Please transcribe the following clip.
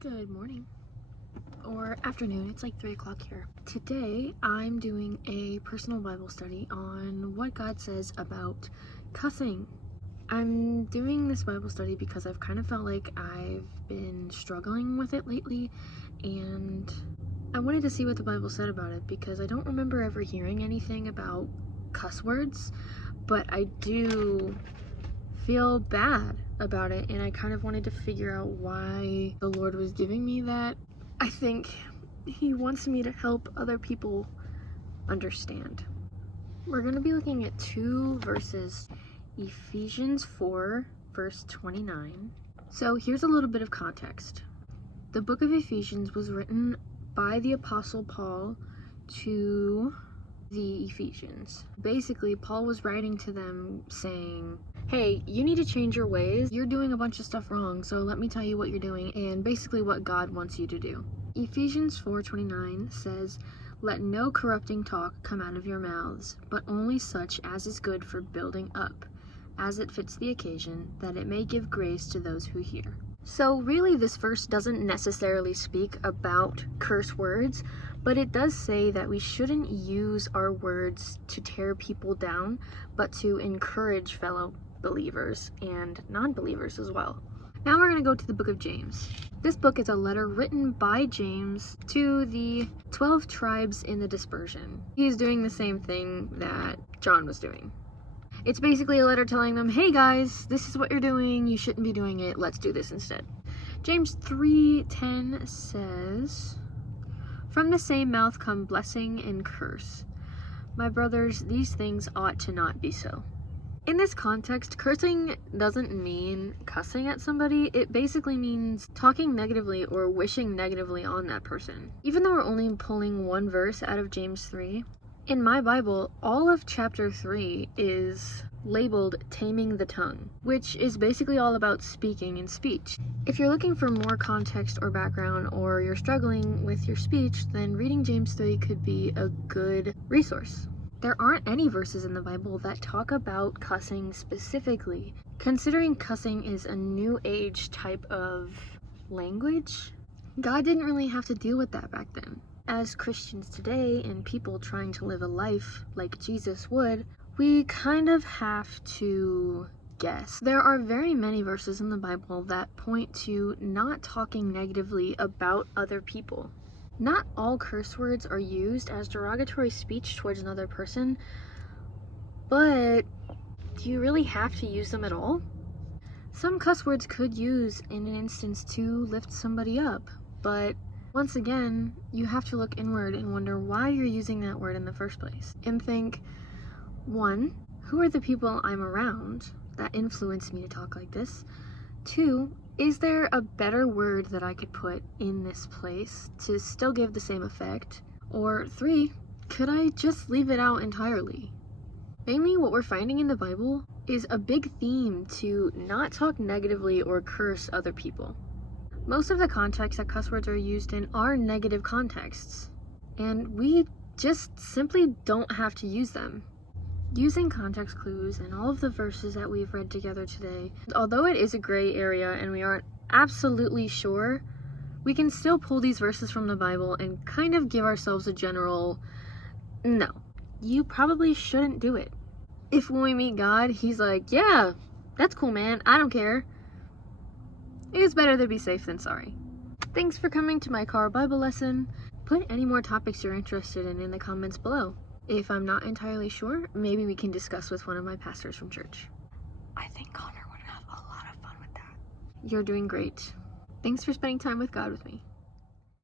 Good morning or afternoon. It's like 3 o'clock here. Today I'm doing a personal Bible study on what God says about cussing. I'm doing this Bible study because I've kind of felt like I've been struggling with it lately, and I wanted to see what the Bible said about it because I don't remember ever hearing anything about cuss words, but I do feel bad about it, and I kind of wanted to figure out why the Lord was giving me that. I think He wants me to help other people understand. We're going to be looking at two verses, Ephesians 4, verse 29. So here's a little bit of context. The book of Ephesians was written by the Apostle Paul to the Ephesians. Basically, Paul was writing to them saying, hey, you need to change your ways. You're doing a bunch of stuff wrong, so let me tell you what you're doing and basically what God wants you to do. Ephesians 4:29 says, let no corrupting talk come out of your mouths, but only such as is good for building up, as it fits the occasion, that it may give grace to those who hear. So really this verse doesn't necessarily speak about curse words, but it does say that we shouldn't use our words to tear people down, but to encourage fellow believers and non-believers as well. Now we're going to go to the book of James. This book is a letter written by James to the 12 tribes in the dispersion. He's doing the same thing that John was doing. It's basically a letter telling them, hey guys, this is what you're doing, you shouldn't be doing it, let's do this instead. James 3:10 says, from the same mouth come blessing and curse. My brothers, these things ought to not be so. In this context, cursing doesn't mean cussing at somebody. It basically means talking negatively or wishing negatively on that person. Even though we're only pulling one verse out of James 3, in my Bible, all of chapter 3 is labeled Taming the Tongue, which is basically all about speaking and speech. If you're looking for more context or background, or you're struggling with your speech, then reading James 3 could be a good resource. There aren't any verses in the Bible that talk about cussing specifically. Considering cussing is a new age type of language, God didn't really have to deal with that back then. As Christians today and people trying to live a life like Jesus would, we kind of have to guess. There are very many verses in the Bible that point to not talking negatively about other people. Not all curse words are used as derogatory speech towards another person, but do you really have to use them at all? Some cuss words could use in an instance to lift somebody up, but once again, you have to look inward and wonder why you're using that word in the first place. And think, 1, who are the people I'm around that influence me to talk like this? 2, is there a better word that I could put in this place to still give the same effect? Or 3, could I just leave it out entirely? Mainly what we're finding in the Bible is a big theme to not talk negatively or curse other people. Most of the contexts that cuss words are used in are negative contexts, and we just simply don't have to use them. Using context clues and all of the verses that we've read together today, although it is a gray area and we aren't absolutely sure, we can still pull these verses from the Bible and kind of give ourselves a general, no, you probably shouldn't do it. If when we meet God, He's like, yeah, that's cool, man, I don't care. It's better to be safe than sorry. Thanks for coming to my car Bible lesson. Put any more topics you're interested in the comments below. If I'm not entirely sure, maybe we can discuss with one of my pastors from church. I think Connor would have a lot of fun with that. You're doing great. Thanks for spending time with God with me.